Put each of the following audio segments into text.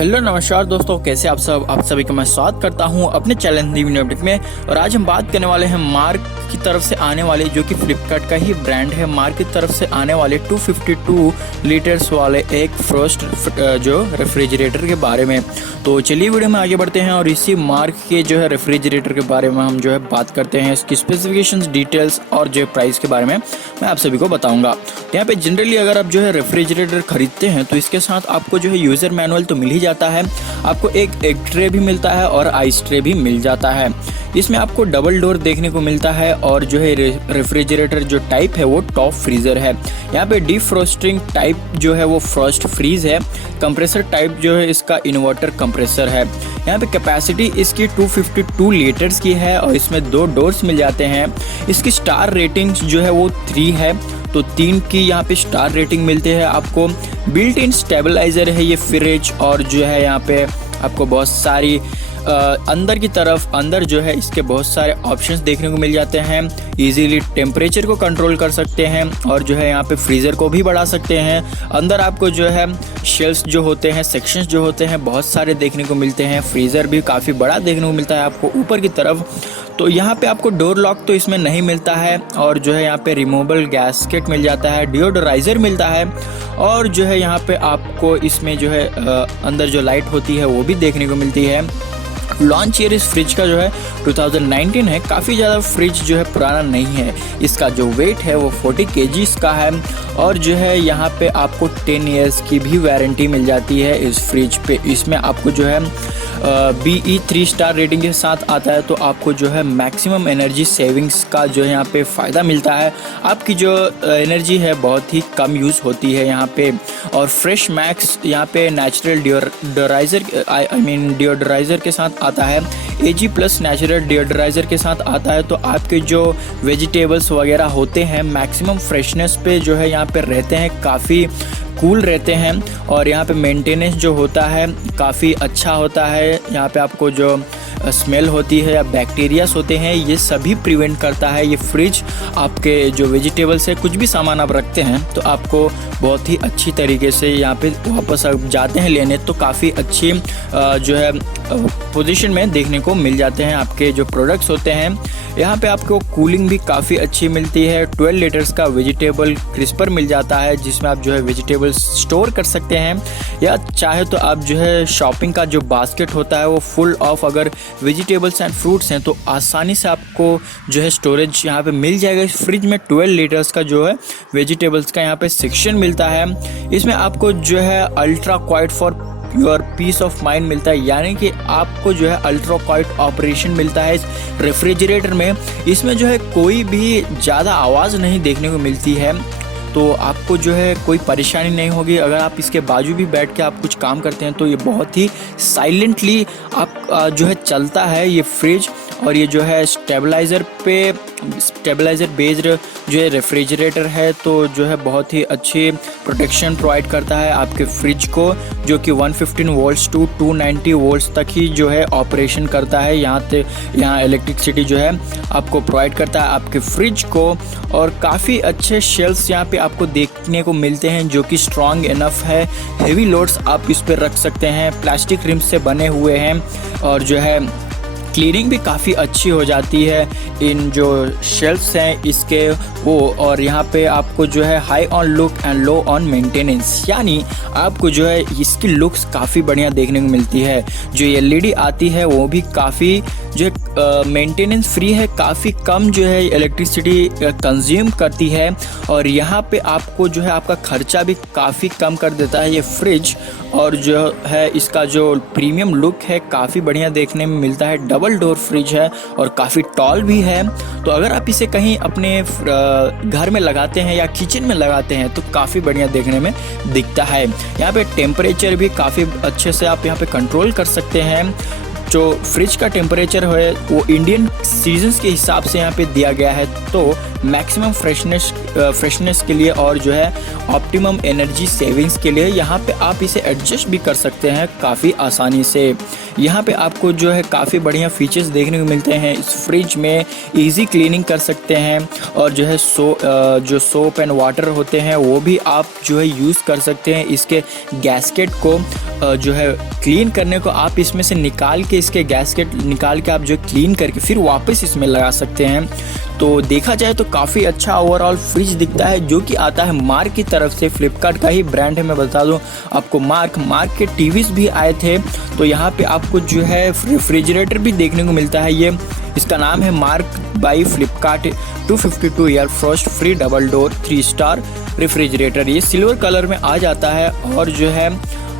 Hello नमस्कार दोस्तों, कैसे आप सभी का मैं स्वागत करता हूं अपने चैनल न्यू अपडेट में। और आज हम बात करने वाले हैं मार्क की तरफ से आने वाले, जो कि फ्लिपकार्ट का ही ब्रांड है, मार्क की तरफ से आने वाले 252 लीटर्स वाले एक फ्रोस्ट जो रेफ्रिजरेटर के बारे में। तो चलिए वीडियो में आगे बढ़ते हैं और इसी मार्क के जो है रेफ्रिजरेटर के बारे में हम जो है बात करते हैं, इसकी स्पेसिफिकेशंस, डिटेल्स और जो प्राइस के बारे में मैं आप सभी को बताऊंगा। यहाँ पे जनरली अगर आप जो है रेफ्रिजरेटर खरीदते हैं तो इसके साथ आपको जो है यूज़र मैनुअल तो मिल ही जाता है, आपको एक ट्रे भी मिलता है और आइस ट्रे भी मिल जाता है। इसमें आपको डबल डोर देखने को मिलता है और जो है रेफ्रिजरेटर जो टाइप है वो टॉप फ्रीज़र है। यहाँ पे डिफ्रोस्टिंग टाइप जो है वो फ्रॉस्ट फ्रीज है। कंप्रेसर टाइप जो है इसका इन्वर्टर कंप्रेसर है। यहाँ पे कैपेसिटी इसकी 252 लीटर्स की है और इसमें 2 डोर्स मिल जाते हैं। इसकी स्टार रेटिंग जो है वो 3 है, तो 3 की यहाँ पे स्टार रेटिंग मिलती है आपको। बिल्ट इन स्टेबलाइजर है ये फ्रिज, और जो है यहाँ पे आपको बहुत सारी अंदर जो है इसके बहुत सारे ऑप्शंस देखने को मिल जाते हैं। इजीली टेम्परेचर को कंट्रोल कर सकते हैं और जो है यहाँ पे फ्रीज़र को भी बढ़ा सकते हैं। अंदर आपको जो है शेल्फ्स जो होते हैं, सेक्शंस जो होते हैं, बहुत सारे देखने को मिलते हैं। फ्रीज़र भी काफ़ी बड़ा देखने को मिलता है आपको ऊपर की तरफ। तो यहाँ पे आपको डोर लॉक तो इसमें नहीं मिलता है और जो है यहाँ पे रिमूवेबल गैस्केट मिल जाता है, डिओडोराइज़र मिलता है और जो है यहाँ पे आपको इसमें जो है अंदर जो लाइट होती है वो भी देखने को मिलती है। लॉन्च ईयर इस फ्रिज का जो है 2019 है, काफ़ी ज़्यादा फ्रिज जो है पुराना नहीं है। इसका जो वेट है वो 40 kg का है और जो है यहाँ पे आपको 10 इयर्स की भी वारंटी मिल जाती है इस फ्रिज पे। इसमें आपको जो है BE 3 स्टार रेटिंग के साथ आता है, तो आपको जो है मैक्सिमम एनर्जी सेविंग्स का जो है यहाँ पे फ़ायदा मिलता है। आपकी जो एनर्जी है बहुत ही कम यूज़ होती है यहाँ पे। और फ्रेश मैक्स यहाँ पे नेचुरल डिओडोराइज़र के साथ आता है। AG प्लस नेचुरल डिओडोराइज़र के साथ आता है, तो आपके जो वेजिटेबल्स वगैरह होते हैं मैक्सिमम फ्रेशनेस पे जो है यहाँ पे रहते हैं, काफ़ी कूल रहते हैं। और यहाँ पे मेंटेनेंस जो होता है काफ़ी अच्छा होता है। यहाँ पे आपको जो स्मेल होती है या बैक्टीरियाज होते हैं ये सभी प्रिवेंट करता है ये फ्रिज। आपके जो वेजिटेबल्स है, कुछ भी सामान आप रखते हैं तो आपको बहुत ही अच्छी तरीके से यहाँ पे वापस आप जाते हैं लेने तो काफ़ी अच्छी जो है पोजीशन में देखने को मिल जाते हैं आपके जो प्रोडक्ट्स होते हैं। यहाँ पे आपको कूलिंग भी काफ़ी अच्छी मिलती है। 12 लीटर्स का वेजिटेबल क्रिस्पर मिल जाता है जिसमें आप जो है वेजिटेबल स्टोर कर सकते हैं, या चाहे तो आप जो है शॉपिंग का जो बास्केट होता है वो फुल ऑफ अगर वेजिटेबल्स एंड फ्रूट्स हैं तो आसानी से आपको जो है स्टोरेज यहाँ पे मिल जाएगा। इस फ्रिज में 12 लीटर्स का जो है वेजिटेबल्स का यहाँ पे सेक्शन मिलता है। इसमें आपको जो है ultra quiet for your peace of mind मिलता है, यानी कि आपको जो है अल्ट्रा क्वाइट ऑपरेशन मिलता है इस रेफ्रिजरेटर में। इसमें जो है कोई भी ज़्यादा आवाज़ नहीं देखने को मिलती है, तो आपको जो है कोई परेशानी नहीं होगी। अगर आप इसके बाजू भी बैठ के आप कुछ काम करते हैं तो ये बहुत ही साइलेंटली आप जो है चलता है ये फ्रिज। और ये जो है स्टेबलाइज़र बेस्ड जो है रेफ्रिजरेटर है, तो जो है बहुत ही अच्छी प्रोटेक्शन प्रोवाइड करता है आपके फ्रिज को, जो कि 115 वोल्ट्स टू 290 वोल्ट्स तक ही जो है ऑपरेशन करता है। यहाँ इलेक्ट्रिसिटी जो है आपको प्रोवाइड करता है आपके फ्रिज को। और काफ़ी अच्छे शेल्फ्स यहाँ पे आपको देखने को मिलते हैं जो कि स्ट्रॉन्ग इनफ है। हेवी लोड्स आप इस पर रख सकते हैं, प्लास्टिक रिम्स से बने हुए हैं और जो है क्लीनिंग भी काफ़ी अच्छी हो जाती है इन जो शेल्फ्स हैं इसके वो। और यहाँ पे आपको जो है high on look and low on maintenance, यानी आपको जो है इसकी लुक्स काफ़ी बढ़िया देखने को मिलती है। जो LED आती है वो भी काफ़ी जो है मेंटेनेंस फ्री है, काफ़ी कम जो है इलेक्ट्रिसिटी कंज्यूम करती है। और यहाँ पे आपको जो है आपका खर्चा भी काफ़ी कम कर देता है ये फ्रिज। और जो है इसका जो प्रीमियम लुक है काफ़ी बढ़िया देखने में मिलता है। डबल डोर फ्रिज है और काफ़ी टॉल भी है, तो अगर आप इसे कहीं अपने घर में लगाते हैं या किचन में लगाते हैं तो काफ़ी बढ़िया देखने में दिखता है। यहाँ पे टेम्परेचर भी काफ़ी अच्छे से आप यहाँ पे कंट्रोल कर सकते हैं। जो फ्रिज का टेम्परेचर है वो इंडियन सीजन्स के हिसाब से यहाँ पे दिया गया है, तो मैक्सिमम फ्रेशनेस के लिए और जो है ऑप्टिमम एनर्जी सेविंग्स के लिए यहाँ पे आप इसे एडजस्ट भी कर सकते हैं काफ़ी आसानी से। यहाँ पे आपको जो है काफ़ी बढ़िया फीचर्स देखने को मिलते हैं। इस फ्रिज में इजी क्लीनिंग कर सकते हैं और जो है जो सोप एंड वाटर होते हैं वो भी आप जो है यूज़ कर सकते हैं। इसके गैस्केट को जो है क्लीन करने को आप इसमें से निकाल के, इसके गैस्केट निकाल के आप जो क्लीन करके फिर वापस इसमें लगा सकते हैं। तो देखा जाए तो काफ़ी अच्छा ओवरऑल फ्रिज दिखता है, जो कि आता है मार्क की तरफ से। फ्लिपकार्ट का ही ब्रांड है, मैं बता दूं आपको। मार्क के टीवीज़ भी आए थे, तो यहाँ पे आपको जो है रेफ्रिजरेटर भी देखने को मिलता है। ये इसका नाम है mark by Flipkart 252 air Frost free double door 3 star refrigerator. ये सिल्वर कलर में आ जाता है और जो है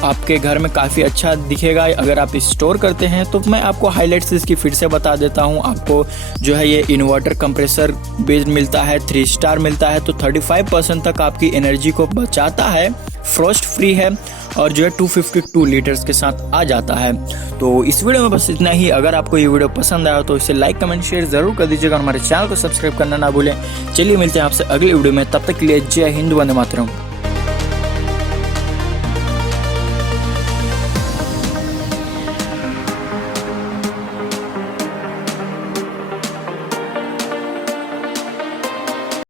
आपके घर में काफ़ी अच्छा दिखेगा अगर आप स्टोर करते हैं। तो मैं आपको हाइलाइट्स इसकी फिर से बता देता हूँ। आपको जो है ये इन्वर्टर कंप्रेसर बेस्ड मिलता है, 3 स्टार मिलता है, तो 35% तक आपकी एनर्जी को बचाता है, फ्रॉस्ट फ्री है और जो है 252 लीटर्स के साथ आ जाता है। तो इस वीडियो में बस इतना ही। अगर आपको ये वीडियो पसंद आया तो इसे लाइक कमेंट शेयर ज़रूर कर दीजिएगा। हमारे चैनल को सब्सक्राइब करना ना भूलें। चलिए मिलते हैं आपसे अगली वीडियो में, तब तक के लिए जय हिंद, वंदे मातरम।